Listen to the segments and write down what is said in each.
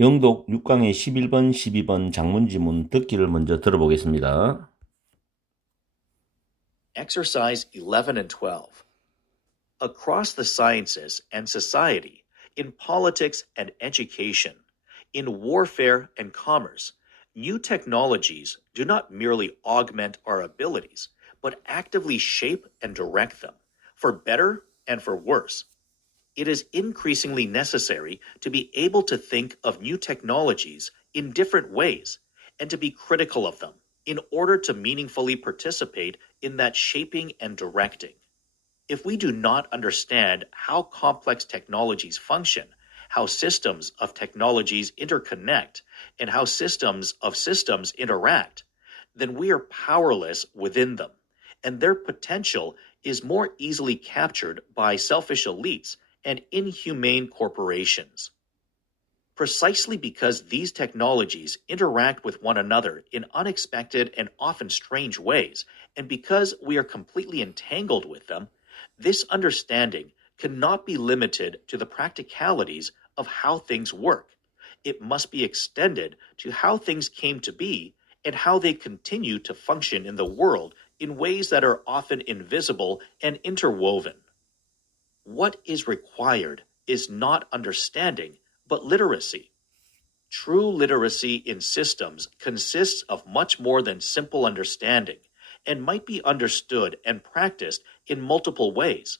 영독 6강의 11번, 12번 장문지문 듣기를 먼저 들어보겠습니다. Exercise 11 and 12. Across the sciences and society, in politics and education, in warfare and commerce, new technologies do not merely augment our abilities, but actively shape and direct them, for better and for worse. It is increasingly necessary to be able to think of new technologies in different ways and to be critical of them in order to meaningfully participate in that shaping and directing. If we do not understand how complex technologies function, how systems of technologies interconnect, and how systems of systems interact, then we are powerless within them, and their potential is more easily captured by selfish elites and inhumane corporations. Precisely because these technologies interact with one another in unexpected and often strange ways, and because we are completely entangled with them, this understanding cannot be limited to the practicalities of how things work. It must be extended to how things came to be and how they continue to function in the world in ways that are often invisible and interwoven. What is required is not understanding, but literacy. True literacy in systems consists of much more than simple understanding and might be understood and practiced in multiple ways.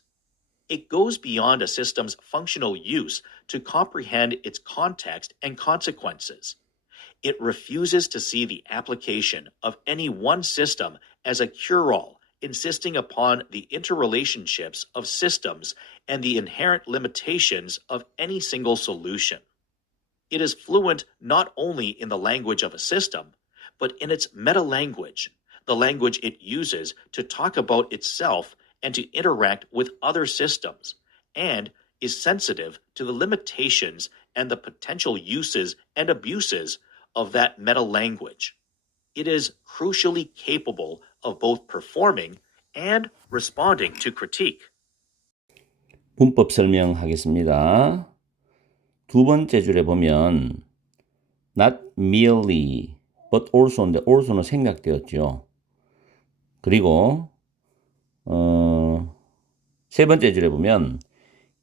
It goes beyond a system's functional use to comprehend its context and consequences. It refuses to see the application of any one system as a cure-all, insisting upon the interrelationships of systems and the inherent limitations of any single solution. It is fluent not only in the language of a system, but in its meta-language, the language it uses to talk about itself and to interact with other systems, and is sensitive to the limitations and the potential uses and abuses of that meta-language. It is crucially capable of both performing and responding to critique. 문법 설명하겠습니다. 두 번째 줄에 보면 not merely but also인데 also는 생략되었죠. 그리고 세 번째 줄에 보면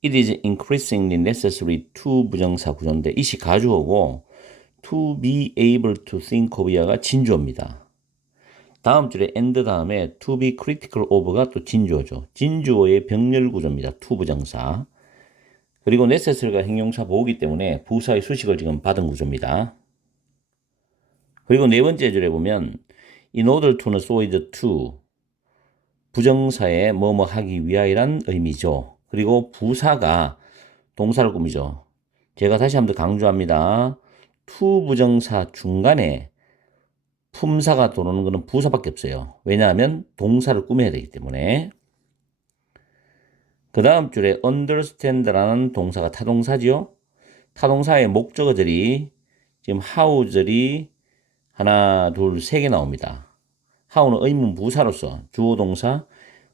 it is increasingly necessary to 부정사 구조인데 it이 가주어고 to be able to think of야가 진주어입니다. 다음 줄에 and 다음에 to be critical of가 또 진주어죠. 진주어의 병렬 구조입니다. to 부정사. 그리고 necessary가 형용사 보호기 때문에 부사의 수식을 지금 받은 구조입니다. 그리고 네 번째 줄에 보면 in order to는 쏘이드 to 부정사의 뭐뭐 하기 위하여란 의미죠. 그리고 부사가 동사를 꾸미죠. 제가 다시 한번 강조합니다. to 부정사 중간에 품사가 들어오는 것은 부사밖에 없어요. 왜냐하면 동사를 꾸며야 되기 때문에. 그 다음 줄에 understand라는 동사가 타동사지요. 타동사의 목적어들이 지금 how절이 하나, 둘, 세 개 나옵니다. how는 의문부사로서 주어동사,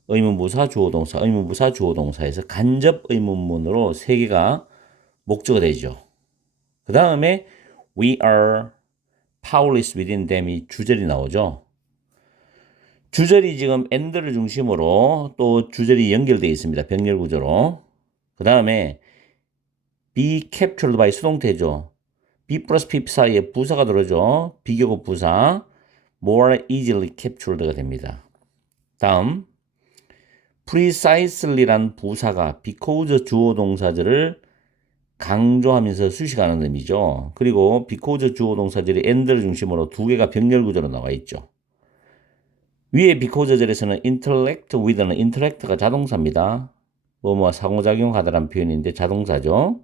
의문부사, 주어동사, 의문부사, 주어동사에서 간접 의문문으로 세 개가 목적어 되죠. 그 다음에 we are powerless within them이 주절이 나오죠. 주절이 지금 and를 중심으로 또 주절이 연결되어 있습니다. 병렬 구조로. 그 다음에 be captured by 수동태죠. be 플러스 p 사이에 부사가 들어오죠. 비교급 부사 more easily captured가 됩니다. 다음 precisely란 부사가 because 주어 동사들을 강조하면서 수식하는 의미죠. 그리고 because 주어 동사들이 and를 중심으로 두 개가 병렬 구조로 나와 있죠. 위에 because 절에서는 interact with는 interact가 자동사입니다. 뭐뭐 상호작용하다라는 표현인데 자동사죠.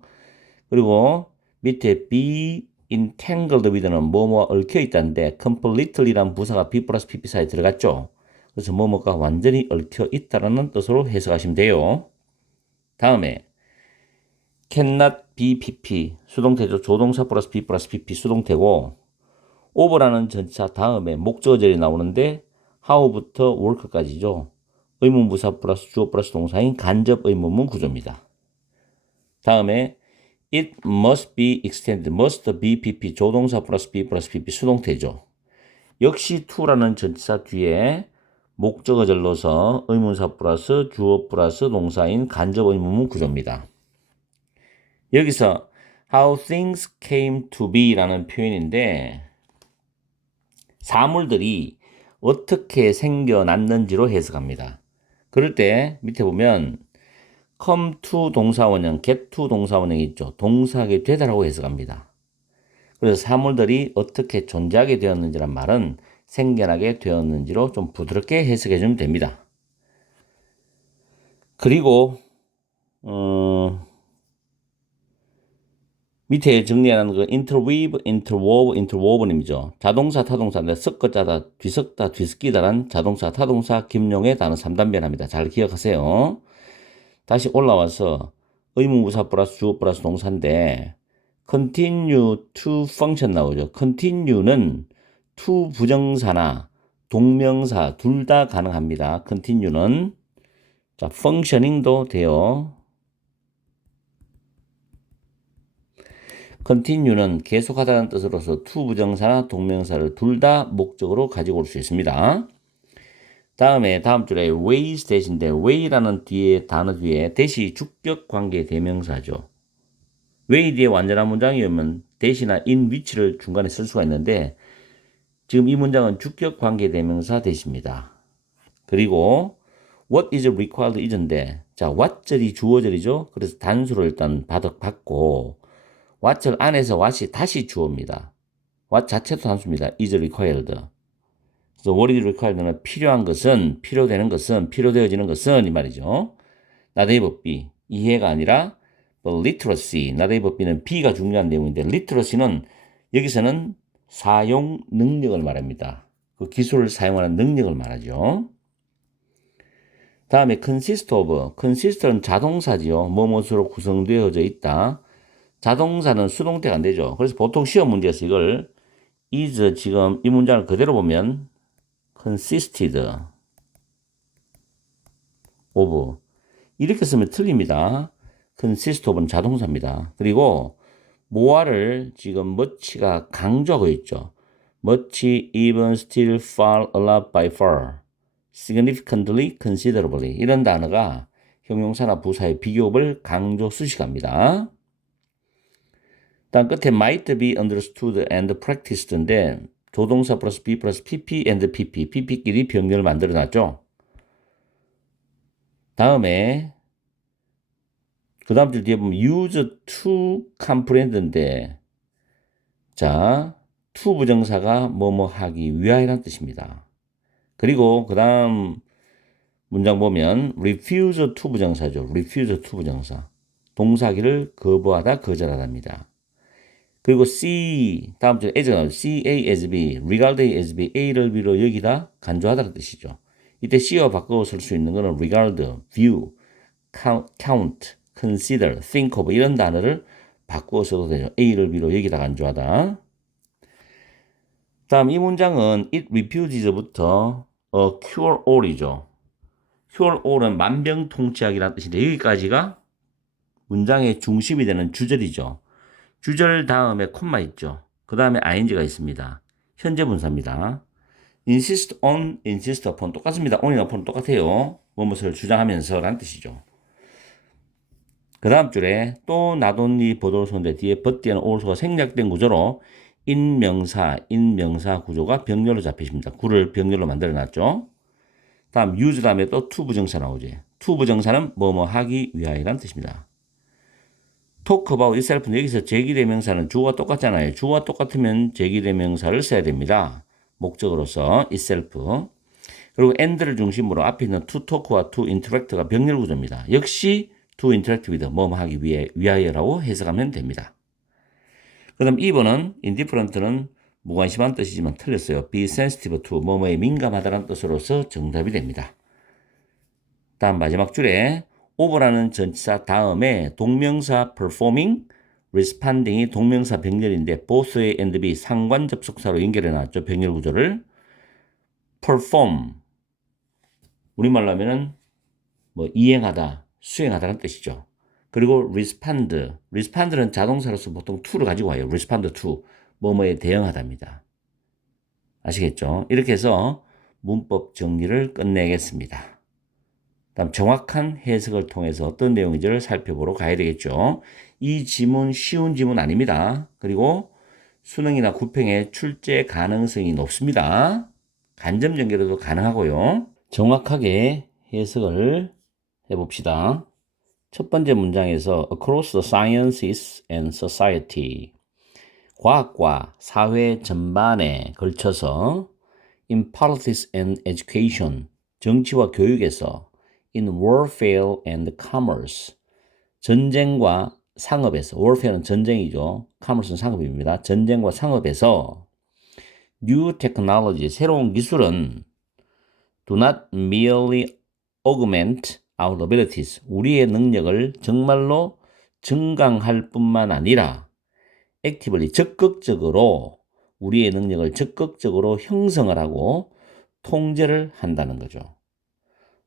그리고 밑에 be entangled with는 뭐뭐 얽혀 있다는데 completely란 부사가 be 플러스 pp 사이에 들어갔죠. 그래서 뭐뭐가 완전히 얽혀 있다라는 뜻으로 해석하시면 돼요. 다음에 cannot be pp 수동태죠. 조동사 플러스 be 플러스 pp 수동태고 over라는 전차 다음에 목적어절이 나오는데 how부터 work까지죠. 의문부사 플러스 주어 플러스 동사인 간접 의문문 구조입니다. 다음에 It must be extended. must be PP 조동사 플러스 be 플러스 PP 수동태죠. 역시 to라는 전치사 뒤에 목적어절 넣어서 의문사 플러스 주어 플러스 동사인 간접 의문문 구조입니다. 여기서 how things came to be 라는 표현인데 사물들이 어떻게 생겨났는지로 해석합니다. 그럴 때 밑에 보면 come to 동사원형, get to 동사원형이 있죠. 동사하게 되다라고 해석합니다. 그래서 사물들이 어떻게 존재하게 되었는지란 말은 생겨나게 되었는지로 좀 부드럽게 해석해 주면 됩니다. 그리고 밑에 정리하는 그 interweave, interwove, interwoven이죠. 자동사, 타동사인데 섞어짜다, 뒤섞다, 뒤섞이다란 자동사, 타동사, 김용의 단어 3단변합니다. 잘 기억하세요. 다시 올라와서 의문부사 플러스 주어 플러스 동사인데 continue to function 나오죠. continue는 to 부정사나 동명사 둘 다 가능합니다. continue는 자, functioning도 돼요. continue는 계속하다는 뜻으로서 to 부정사나 동명사를 둘 다 목적으로 가지고 올 수 있습니다. 다음에 다음 줄에 ways 대신데 way라는 뒤에 단어 뒤에 대시 주격 관계 대명사죠. way 뒤에 완전한 문장이 오면 대시나 in which를 중간에 쓸 수가 있는데 지금 이 문장은 주격 관계 대명사 대시입니다. 그리고 what is required is인데 자 what절이 주어절이죠. 그래서 단수를 일단 받고 what절 안에서 what이 다시 주어입니다. what 자체도 단수입니다. is required. 그래서 what is required는 필요한 것은, 필요되는 것은, 필요되어지는 것은 이 말이죠. 나대의 법비 이해가 아니라 literacy, 나대의 법비는 B가 중요한 내용인데 literacy는 여기서는 사용 능력을 말합니다. 그 기술을 사용하는 능력을 말하죠. 다음에 consist of, consist는 자동사지요. 뭐뭐로 구성되어져 있다. 자동사는 수동태가 안 되죠. 그래서 보통 시험 문제에서 이걸 is 지금 이 문장을 그대로 보면 consisted of 이렇게 쓰면 틀립니다. consist of는 자동사입니다. 그리고 뭐를 지금 much가 강조하고 있죠. much, even, still, far, a lot, by far, significantly, considerably 이런 단어가 형용사나 부사의 비교업을 강조 수식합니다. 다음 끝에 might be understood and practiced인데 조동사 플러스 be 플러스 pp and pp, pp끼리 병렬을 만들어놨죠. 다음에 그 다음 줄 뒤에 보면 use to comprehend인데 자, to 부정사가 뭐뭐 하기 위하여라는 뜻입니다. 그리고 그 다음 문장 보면 refuse to 부정사죠. refuse to 부정사. 동사하기를 거부하다, 거절하다입니다. 그리고 C, 다음 줄 as가 나오죠. C-A as B, regard A as B, A를 B로 여기다 간주하다는 뜻이죠. 이때 C와 바꿔 쓸 수 있는 것은 regard, view, count, consider, think of 이런 단어를 바꾸어 써도 되죠. A를 B로 여기다 간주하다. 다음 이 문장은 it refuses부터 cure all이죠. cure all은 만병통치약이라는 뜻인데 여기까지가 문장의 중심이 되는 주절이죠. 주절 다음에 콤마 있죠. 그 다음에 ing가 있습니다. 현재 분사입니다. insist on, insist upon 똑같습니다. on이나 upon 똑같아요. 무엇을 주장하면서 라는 뜻이죠. 그 다음 줄에 또 나돈니 보도소인데 뒤에 but 뒤에는 also가 생략된 구조로 인명사 구조가 병렬로 잡히십니다. 구를 병렬로 만들어놨죠. 다음 use 다음에 또 to 부정사 나오지. to 부정사는 뭐뭐 하기 위하여라는 뜻입니다. talk about itself는 여기서 제기대명사는 주어가 똑같잖아요. 주어가 똑같으면 제기대명사를 써야 됩니다. 목적으로서 itself. 그리고 and를 중심으로 앞에 있는 to talk와 to interact가 병렬 구조입니다. 역시 to interact with 뭐뭐 하기 위하여라고 해석하면 됩니다. 그 다음 2번은 indifferent는 무관심한 뜻이지만 틀렸어요. be sensitive to 뭐뭐에 민감하다는 뜻으로서 정답이 됩니다. 다음 마지막 줄에 over라는 전치사 다음에 동명사 performing, responding이 동명사 병렬인데 both의 and be 상관 접속사로 연결해 놨죠. 병렬 구조를 perform 우리말로 하면은 뭐 이행하다, 수행하다는 뜻이죠. 그리고 respond. respond는 자동사로서 보통 to를 가지고 와요. respond to. 뭐뭐에 대응하답니다. 아시겠죠? 이렇게 해서 문법 정리를 끝내겠습니다. 다음 정확한 해석을 통해서 어떤 내용인지를 살펴보러 가야 되겠죠. 이 지문 쉬운 지문 아닙니다. 그리고 수능이나 구평에 출제 가능성이 높습니다. 간접 연결도 가능하고요. 정확하게 해석을 해봅시다. 첫 번째 문장에서 across the sciences and society 과학과 사회 전반에 걸쳐서 in politics and education 정치와 교육에서 in warfare and commerce 전쟁과 상업에서 warfare는 전쟁이죠. commerce는 상업입니다. 전쟁과 상업에서 new technology 새로운 기술은 do not merely augment our abilities 우리의 능력을 정말로 증강할 뿐만 아니라 actively 적극적으로 우리의 능력을 적극적으로 형성을 하고 통제를 한다는 거죠.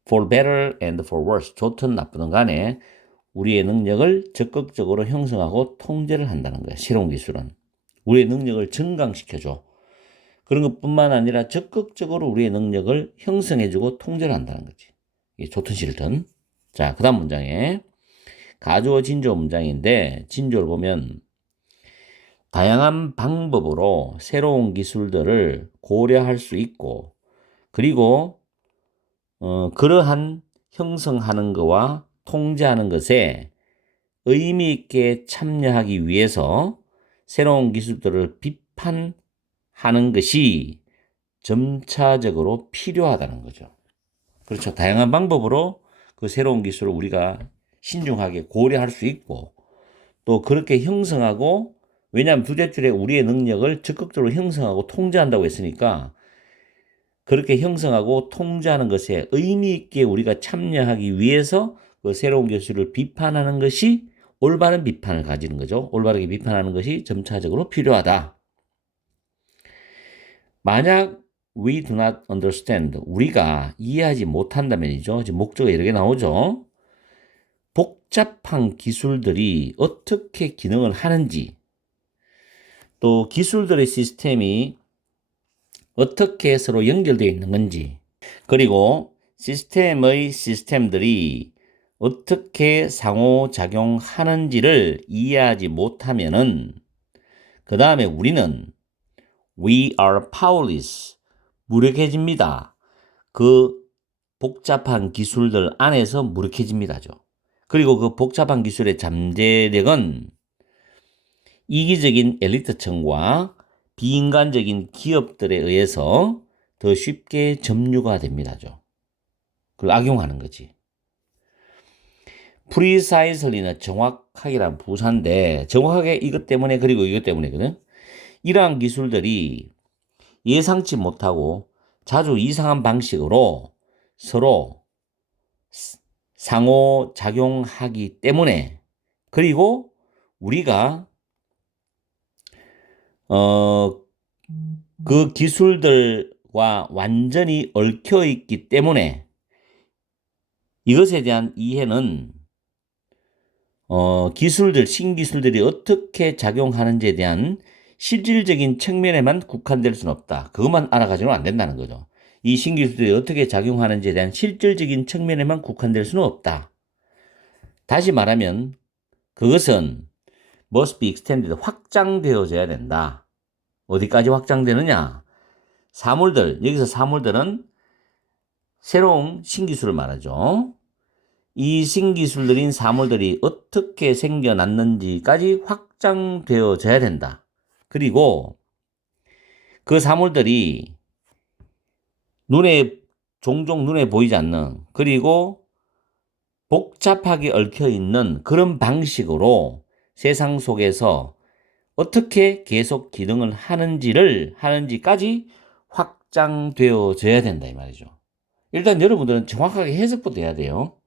For better and for worse 좋든 나쁘든 간에 우리의 능력을 적극적으로 형성하고 통제를 한다는 거예요. 새로운 기술은 우리의 능력을 증강시켜줘. 그런 것뿐만 아니라 적극적으로 우리의 능력을 형성해주고 통제를 한다는 거지. 이게 좋든 싫든. 자, 그 다음 문장에 가주어 진주어 문장인데 진주어를 보면 다양한 방법으로 새로운 기술들을 고려할 수 있고 그리고 그러한 형성하는 것과 통제하는 것에 의미 있게 참여하기 위해서 새로운 기술들을 비판하는 것이 점차적으로 필요하다는 거죠. 그렇죠. 다양한 방법으로 그 새로운 기술을 우리가 신중하게 고려할 수 있고 또 그렇게 형성하고 왜냐하면 두째 줄에 우리의 능력을 적극적으로 형성하고 통제한다고 했으니까 그렇게 형성하고 통제하는 것에 의미 있게 우리가 참여하기 위해서 그 새로운 기술을 비판하는 것이 올바른 비판을 가지는 거죠. 올바르게 비판하는 것이 점차적으로 필요하다. 만약 we do not understand, 우리가 이해하지 못한다면이죠. 지금 목적어 여러 개 나오죠. 복잡한 기술들이 어떻게 기능을 하는지, 또 기술들의 시스템이 어떻게 서로 연결되어 있는 건지, 그리고 시스템들이 어떻게 상호작용하는지를 이해하지 못하면은 그 다음에 우리는 we are powerless, 무력해집니다. 그 복잡한 기술들 안에서 무력해집니다죠. 그리고 그 복잡한 기술의 잠재력은 이기적인 엘리트층과 비인간적인 기업들에 의해서 더 쉽게 점유가 됩니다죠. 그걸 악용하는 거지. precisely는 정확하게란 부사인데 정확하게 이것 때문에 그리고 이것 때문에거든. 이러한 기술들이 예상치 못하고 자주 이상한 방식으로 서로 상호작용하기 때문에 그리고 우리가 그 기술들과 완전히 얽혀 있기 때문에 이것에 대한 이해는 신기술들이 어떻게 작용하는지에 대한 실질적인 측면에만 국한될 수는 없다. 그것만 알아가지고는 안 된다는 거죠. 이 신기술들이 어떻게 작용하는지에 대한 실질적인 측면에만 국한될 수는 없다. 다시 말하면 그것은 must be extended, 확장되어져야 된다. 어디까지 확장되느냐? 여기서 사물들은 새로운 신기술을 말하죠. 이 신기술들인 사물들이 어떻게 생겨났는지까지 확장되어져야 된다. 그리고 그 사물들이 종종 눈에 보이지 않는 그리고 복잡하게 얽혀 있는 그런 방식으로 세상 속에서 어떻게 계속 기능을 하는지까지 확장되어져야 된다 이 말이죠. 일단 여러분들은 정확하게 해석부터 해야 돼요.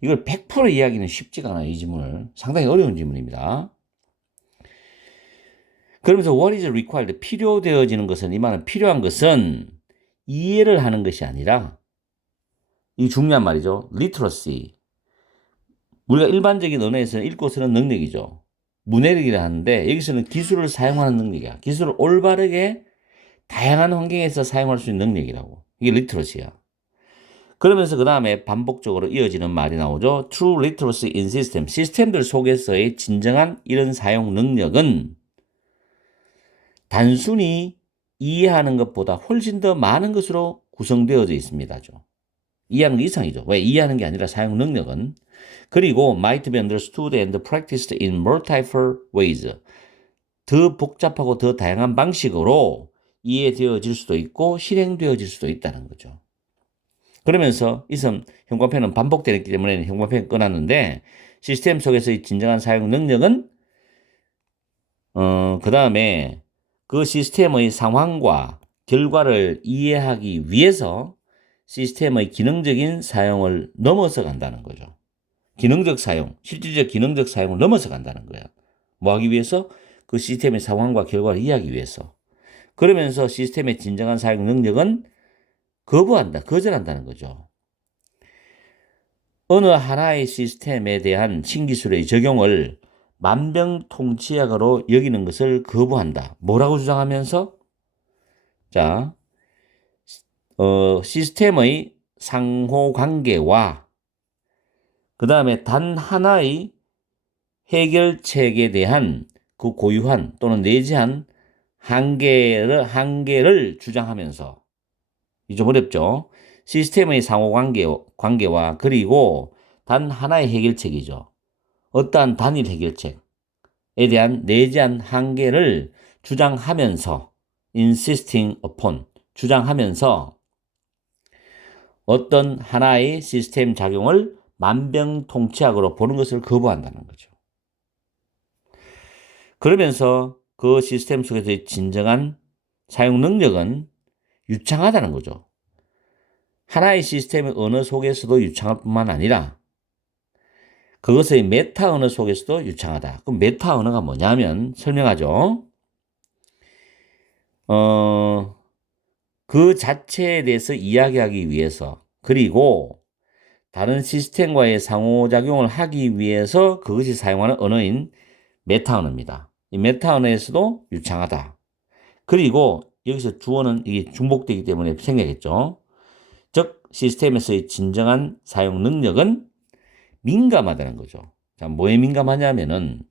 이걸 100% 이해하기는 쉽지가 않아요. 이 지문을. 상당히 어려운 지문입니다. 그러면서 what is required, 필요되어지는 것은 이 말은 필요한 것은 이해를 하는 것이 아니라 이 중요한 말이죠. literacy, 우리가 일반적인 언어에서는 읽고 쓰는 능력이죠. 문해력이라 하는데 여기서는 기술을 사용하는 능력이야. 기술을 올바르게 다양한 환경에서 사용할 수 있는 능력이라고. 이게 리트러시야. 그러면서 그 다음에 반복적으로 이어지는 말이 나오죠. True literacy in system. 시스템들 속에서의 진정한 이런 사용 능력은 단순히 이해하는 것보다 훨씬 더 많은 것으로 구성되어져 있습니다죠. 이해하는 것 이상이죠. 왜? 이해하는 게 아니라 사용 능력은. 그리고 might be understood and practiced in multiple ways. 더 복잡하고 더 다양한 방식으로 이해되어질 수도 있고 실행되어질 수도 있다는 거죠. 그러면서 이선 형광펜은 반복되기 때문에 형광펜 꺼놨는데 시스템 속에서의 진정한 사용 능력은 그 다음에 그 시스템의 상황과 결과를 이해하기 위해서 시스템의 기능적인 사용을 넘어서 간다는 거죠. 기능적 사용, 실질적 기능적 사용을 넘어서 간다는 거야. 뭐 하기 위해서? 그 시스템의 상황과 결과를 이해하기 위해서. 그러면서 시스템의 진정한 사용 능력은 거부한다, 거절한다는 거죠. 어느 하나의 시스템에 대한 신기술의 적용을 만병통치약으로 여기는 것을 거부한다. 뭐라고 주장하면서? 자, 시스템의 상호관계와 그 다음에 단 하나의 해결책에 대한 그 고유한 또는 내재한 한계를 주장하면서 이 좀 어렵죠. 시스템의 상호관계와 그리고 단 하나의 해결책이죠. 어떠한 단일 해결책에 대한 내재한 한계를 주장하면서 insisting upon 주장하면서 어떤 하나의 시스템 작용을 만병통치약으로 보는 것을 거부한다는 거죠. 그러면서 그 시스템 속에서의 진정한 사용 능력은 유창하다는 거죠. 하나의 시스템의 언어 속에서도 유창할 뿐만 아니라 그것의 메타 언어 속에서도 유창하다. 그럼 메타 언어가 뭐냐면 설명하죠. 그 자체에 대해서 이야기하기 위해서 그리고 다른 시스템과의 상호작용을 하기 위해서 그것이 사용하는 언어인 메타 언어입니다. 이 메타 언어에서도 유창하다. 그리고 여기서 주어는 이게 중복되기 때문에 생략했죠. 즉 시스템에서의 진정한 사용 능력은 민감하다는 거죠. 자, 뭐에 민감하냐면은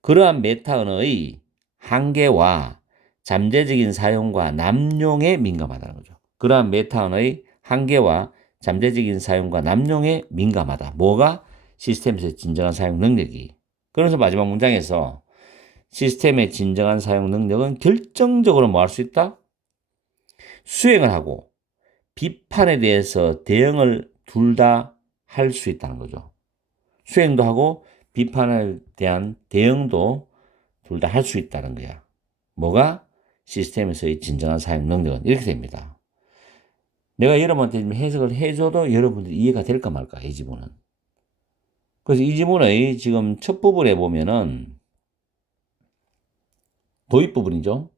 그러한 메타 언어의 한계와 잠재적인 사용과 남용에 민감하다는 거죠. 그러한 메타 언어의 한계와 잠재적인 사용과 남용에 민감하다. 뭐가? 시스템에서의 진정한 사용 능력이. 그래서 마지막 문장에서 시스템의 진정한 사용 능력은 결정적으로 뭐 할 수 있다? 수행을 하고 비판에 대해서 대응을 둘 다 할 수 있다는 거죠. 수행도 하고 비판에 대한 대응도 둘 다 할 수 있다는 거야. 뭐가? 시스템에서의 진정한 사용 능력은 이렇게 됩니다. 내가 여러분한테 해석을 해줘도 여러분들이 이해가 될까 말까, 이 지문은. 그래서 이 지문의 지금 첫 부분에 보면은 도입 부분이죠.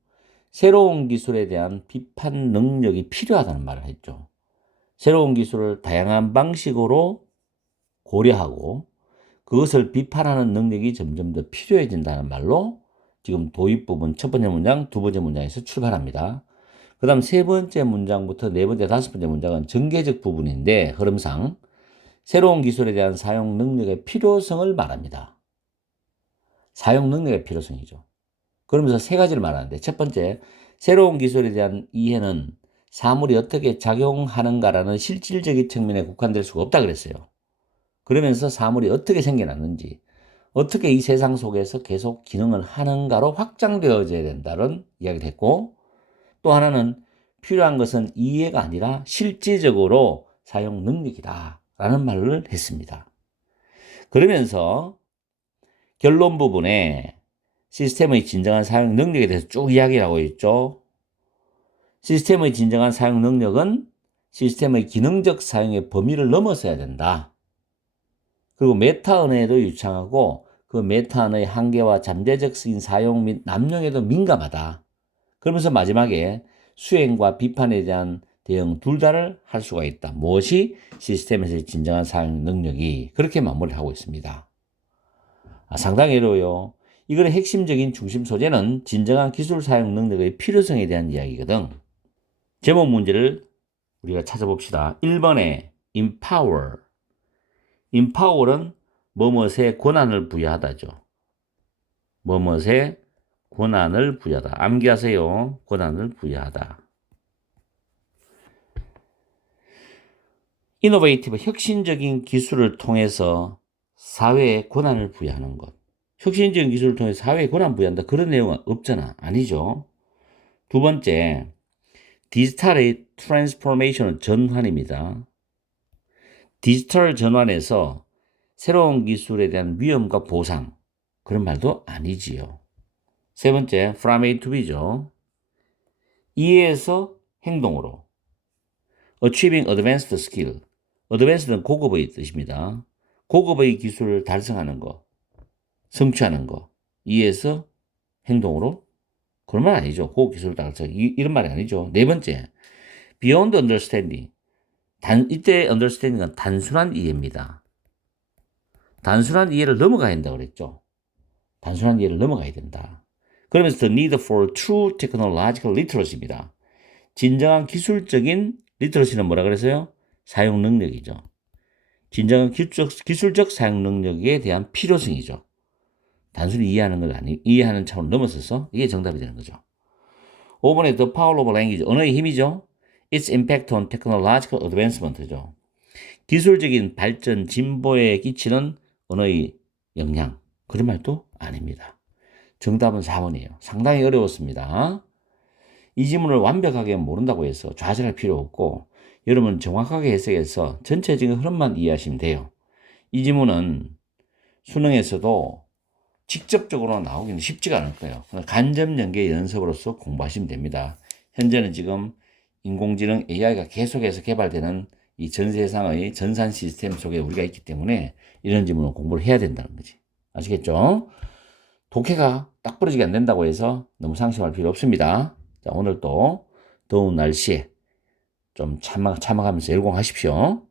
새로운 기술에 대한 비판 능력이 필요하다는 말을 했죠. 새로운 기술을 다양한 방식으로 고려하고 그것을 비판하는 능력이 점점 더 필요해진다는 말로 지금 도입 부분 첫 번째 문장, 두 번째 문장에서 출발합니다. 그 다음 세 번째 문장부터 네 번째, 다섯 번째 문장은 전개적 부분인데 흐름상 새로운 기술에 대한 사용 능력의 필요성을 말합니다. 사용 능력의 필요성이죠. 그러면서 세 가지를 말하는데 첫 번째, 새로운 기술에 대한 이해는 사물이 어떻게 작용하는가라는 실질적인 측면에 국한될 수가 없다 그랬어요. 그러면서 사물이 어떻게 생겨났는지, 어떻게 이 세상 속에서 계속 기능을 하는가로 확장되어져야 된다는 이야기를 했고, 또 하나는 필요한 것은 이해가 아니라 실질적으로 사용 능력이다 라는 말을 했습니다. 그러면서 결론 부분에 시스템의 진정한 사용 능력에 대해서 쭉 이야기를 하고 있죠. 시스템의 진정한 사용 능력은 시스템의 기능적 사용의 범위를 넘어서야 된다. 그리고 메타 언어에도 유창하고 그 메타 언어의 한계와 잠재적인 사용 및 남용에도 민감하다. 그러면서 마지막에 수행과 비판에 대한 대응 둘 다를 할 수가 있다. 무엇이 시스템에서의 진정한 사용 능력이 그렇게 마무리를 하고 있습니다. 상당히 어려워요. 이거는 핵심적인 중심 소재는 진정한 기술 사용 능력의 필요성에 대한 이야기거든. 제목 문제를 우리가 찾아봅시다. 1번에 empower. empower은 뭐뭇에 권한을 부여하다죠. 뭐뭇에 권한을 부여하다. 암기하세요. 권한을 부여하다. 이노베이티브 혁신적인 기술을 통해서 사회에 권한을 부여하는 것. 혁신적인 기술을 통해서 사회에 권한 부여한다. 그런 내용은 없잖아. 아니죠. 두 번째, 디지털의 트랜스포메이션은 전환입니다. 디지털 전환에서 새로운 기술에 대한 위험과 보상. 그런 말도 아니지요. 세 번째, from A to B죠. 이해에서 행동으로. Achieving advanced skill. advanced는 고급의 뜻입니다. 고급의 기술을 달성하는 거, 성취하는 거. 이해에서 행동으로. 그런 말 아니죠. 고급 기술을 달성. 이런 말이 아니죠. 네 번째, beyond understanding. 이때 understanding은 단순한 이해입니다. 단순한 이해를 넘어가야 된다고 그랬죠. 단순한 이해를 넘어가야 된다. 그러면서 the need for true technological literacy입니다. 진정한 기술적인 리터러시는 뭐라 그랬어요? 사용 능력이죠. 진정한 기술적 사용 능력에 대한 필요성이죠. 단순히 이해하는 걸 이해하는 차원을 넘어서서 이게 정답이 되는 거죠. 5번에 the power of language, 언어의 힘이죠. Its impact on technological advancement죠. 기술적인 발전, 진보에 끼치는 언어의 영향. 그런 말도 아닙니다. 정답은 4번이에요. 상당히 어려웠습니다. 이 지문을 완벽하게 모른다고 해서 좌절할 필요 없고 여러분 정확하게 해석해서 전체적인 흐름만 이해하시면 돼요. 이 지문은 수능에서도 직접적으로 나오기는 쉽지가 않을 거예요. 간접 연계 연습으로서 공부하시면 됩니다. 현재는 지금 인공지능 AI가 계속해서 개발되는 이 전 세상의 전산 시스템 속에 우리가 있기 때문에 이런 지문을 공부를 해야 된다는 거지. 아시겠죠? 독해가 딱 부러지게 안 된다고 해서 너무 상심할 필요 없습니다. 자, 오늘 또 더운 날씨에 좀 참아가면서 열공하십시오.